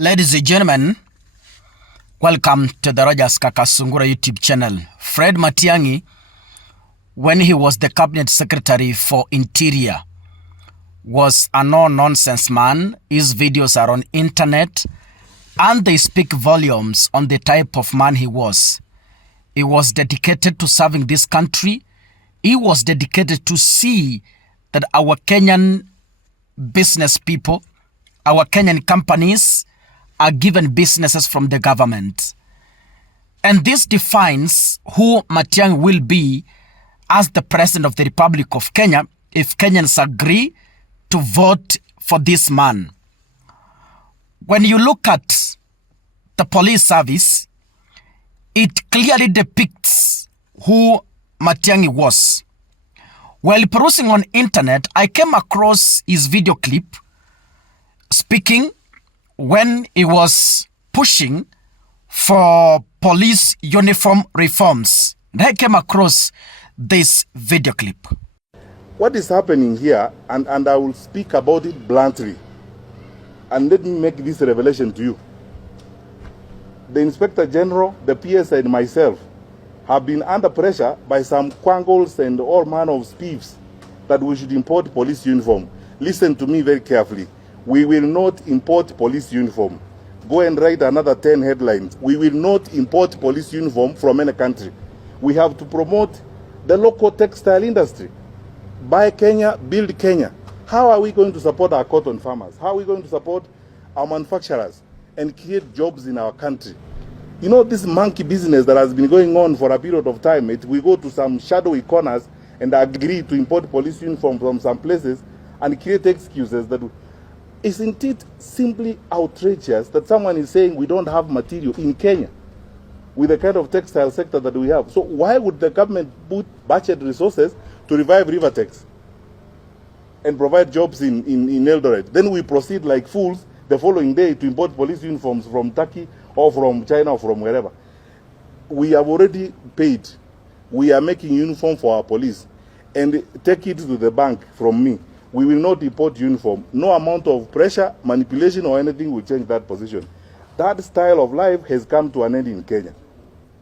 Ladies and gentlemen, welcome to the Rogers Kakasungura YouTube channel. Fred Matiang'i, when he was the Cabinet Secretary for Interior, was a no-nonsense man. His videos are on internet and they speak volumes on the type of man he was. He was dedicated to serving this country. He was dedicated to see that our Kenyan business people, our Kenyan companies are given businesses from the government. And this defines who Matiang'i will be as the President of the Republic of Kenya if Kenyans agree to vote for this man. When you look at the police service, it clearly depicts who Matiang'i was. While perusing on internet, I came across his video clip speaking when he was pushing for police uniform reforms. And I came across this video clip. What is happening here, and I will speak about it bluntly, and let me make this revelation to you. The Inspector General, the PS, and myself have been under pressure by some quangles and all manner of thieves that we should import police uniform. Listen to me very carefully. We will not import police uniform. Go and write another 10 headlines. We will not import police uniform from any country. We have to promote the local textile industry. Buy Kenya, build Kenya. How are we going to support our cotton farmers? How are we going to support our manufacturers and create jobs in our country? You know, this monkey business that has been going on for a period of time, we go to some shadowy corners and agree to import police uniform from some places and create excuses that... Isn't it simply outrageous that someone is saying we don't have material in Kenya with the kind of textile sector that we have? So why would the government put budget resources to revive Rivertex and provide jobs in Eldoret? Then we proceed like fools the following day to import police uniforms from Turkey or from China or from wherever. We have already paid. We are making uniform for our police, and take it to the bank from me. We will not import uniform. No amount of pressure, manipulation, or anything will change that position. That style of life has come to an end in Kenya.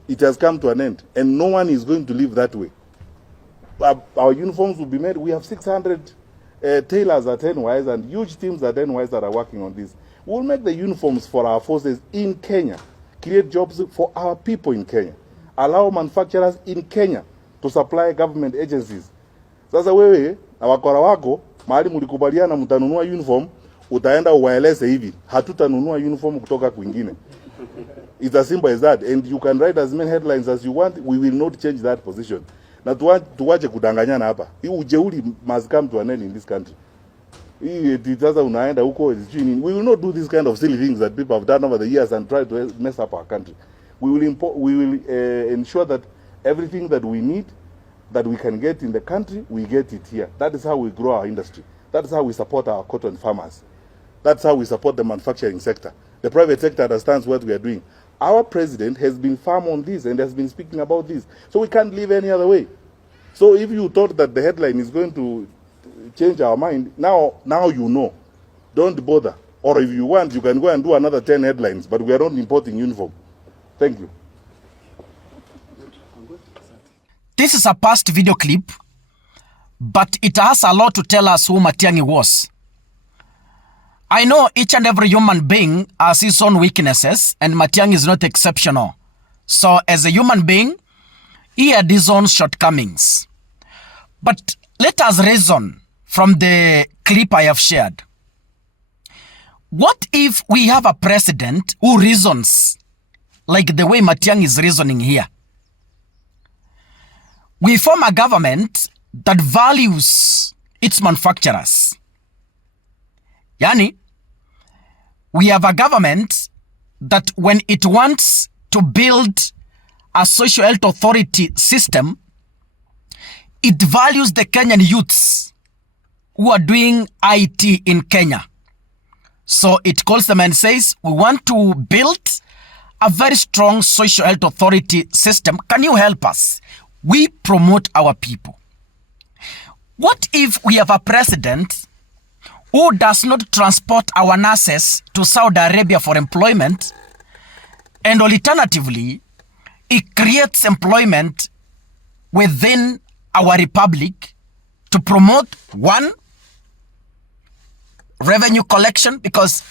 It has come to an end, and no one is going to live that way. Our uniforms will be made. We have 600 tailors at NYS and huge teams at NYS that are working on this. We will make the uniforms for our forces in Kenya, create jobs for our people in Kenya, allow manufacturers in Kenya to supply government agencies. Sasa wewe na wakora wako mahali mlikubaliana mtanunua uniform, utaenda uwaeleze hivi, hatutanunua uniform kutoka kwingine. It's as simple as that, and you can write as many headlines as you want. We will not change that position. Na tuwache kudanganyana hapa. Hii ujeuri must come to an end in this country. Hii sasa unaenda huko, we will not do this kind of silly things that people have done over the years and try to mess up our country. We will ensure that everything that we need, that we can get in the country, we get it here. That is how we grow our industry. That is how we support our cotton farmers. That's how we support the manufacturing sector. The private sector understands what we are doing. Our president has been firm on this and has been speaking about this. So we can't live any other way. So if you thought that the headline is going to change our mind, now you know. Don't bother. Or if you want, you can go and do another 10 headlines, but we are not importing uniform. Thank you. This is a past video clip, but it has a lot to tell us who Matiang'i was. I know each and every human being has his own weaknesses, and Matiang'i is not exceptional. So as a human being, he had his own shortcomings. But let us reason from the clip I have shared. What if we have a president who reasons like the way Matiang'i is reasoning here? We form a government that values its manufacturers. Yani, we have a government that when it wants to build a social health authority system, it values the Kenyan youths who are doing IT in Kenya. So it calls them and says, we want to build a very strong social health authority system. Can you help us? We promote our people. What if we have a president who does not transport our nurses to Saudi Arabia for employment, and alternatively, it creates employment within our republic to promote, one, revenue collection, because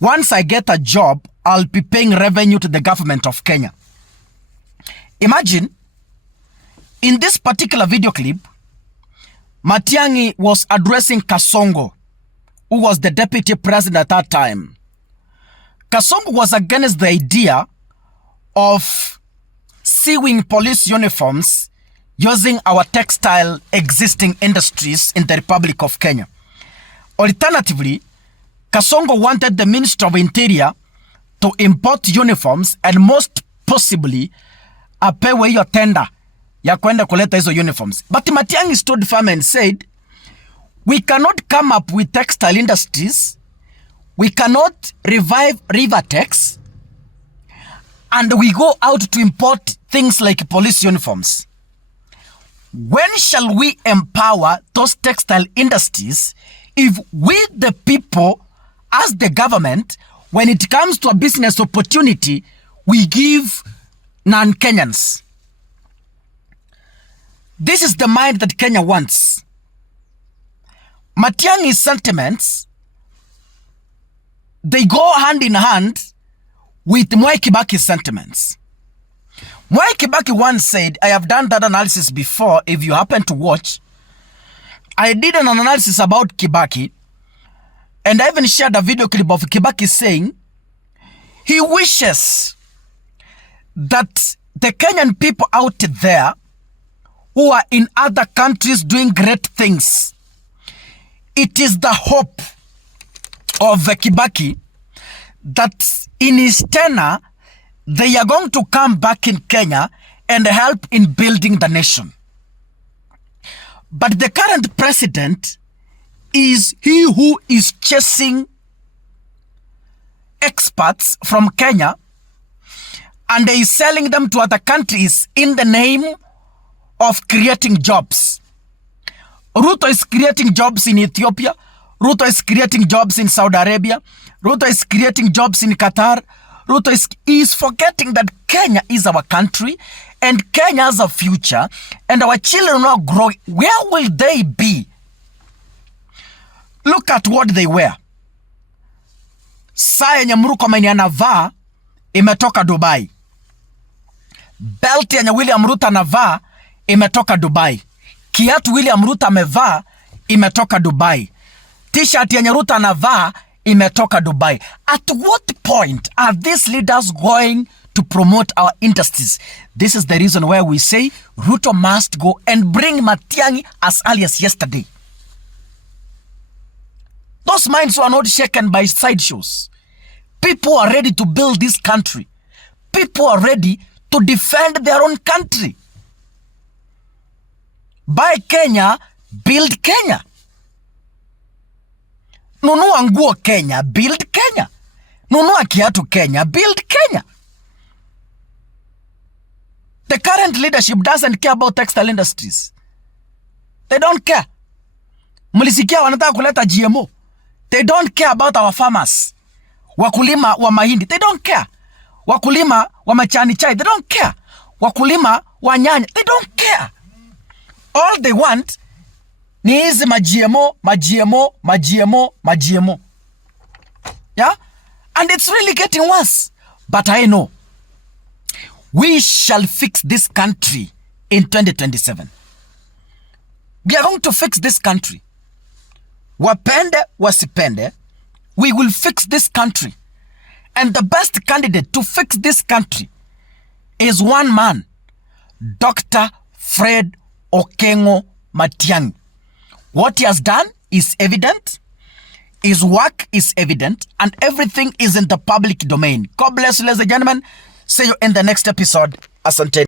once I get a job, I'll be paying revenue to the government of Kenya. Imagine, in this particular video clip, Matiangi was addressing Kasongo, who was the deputy president at that time. Kasongo was against the idea of sewing police uniforms using our textile existing industries in the Republic of Kenya. Alternatively, Kasongo wanted the Minister of Interior to import uniforms and most possibly apewe hiyo tender ya kwenda kuleta hizo uniforms. But Matiangi stood firm and said, we cannot come up with textile industries, we cannot revive Rivertex, and we go out to import things like police uniforms. When shall we empower those textile industries if we, the people, as the government, when it comes to a business opportunity, we give non-Kenyans? This is the mind that Kenya wants. Matiangi's sentiments, they go hand in hand with Mwai Kibaki's sentiments. Mwai Kibaki once said, I have done that analysis before, if you happen to watch. I did an analysis about Kibaki, and I even shared a video clip of Kibaki saying he wishes that the Kenyan people out there who are in other countries doing great things, it is the hope of Kibaki that in his tenure, they are going to come back in Kenya and help in building the nation. But the current president is he who is chasing experts from Kenya and is selling them to other countries in the name of creating jobs. Ruto is creating jobs in Ethiopia. Ruto is creating jobs in Saudi Arabia. Ruto is creating jobs in Qatar. Ruto is forgetting that Kenya is our country and Kenya has a future and our children are growing. Where will they be? Look at what they wear. Saa yenye Murkomen anavaa imetoka Dubai. Belt yenye William Ruto anavaa imetoka Dubai. Kiatu William Ruto amevaa imetoka Dubai. T-shirt yenye Ruto anavaa imetoka Dubai. At what point are these leaders going to promote our industries? This is the reason why we say Ruto must go and bring Matiangi as early as yesterday. Those minds were not shaken by sideshows. People are ready to build this country. People are ready to defend their own country. Buy Kenya, build Kenya. Nunua nguo Kenya, build Kenya. Nunua kiatu Kenya, build Kenya. The current leadership doesn't care about textile industries. They don't care. Mulisikia wanataka kuleta GMO. They don't care about our farmers. Wakulima wa mahindi, they don't care. Wakulima wa machani chai, they don't care. Wakulima wa nyanya, they don't care. All they want ni hizi ma-GMO. Yeah? And it's really getting worse. But I know we shall fix this country in 2027. We are going to fix this country. Wapende, wasipende, we will fix this country. And the best candidate to fix this country is one man, Dr. Fred Okengo Matiang'i. What he has done is evident. His work is evident. And everything is in the public domain. God bless you, ladies and gentlemen. See you in the next episode. Asante.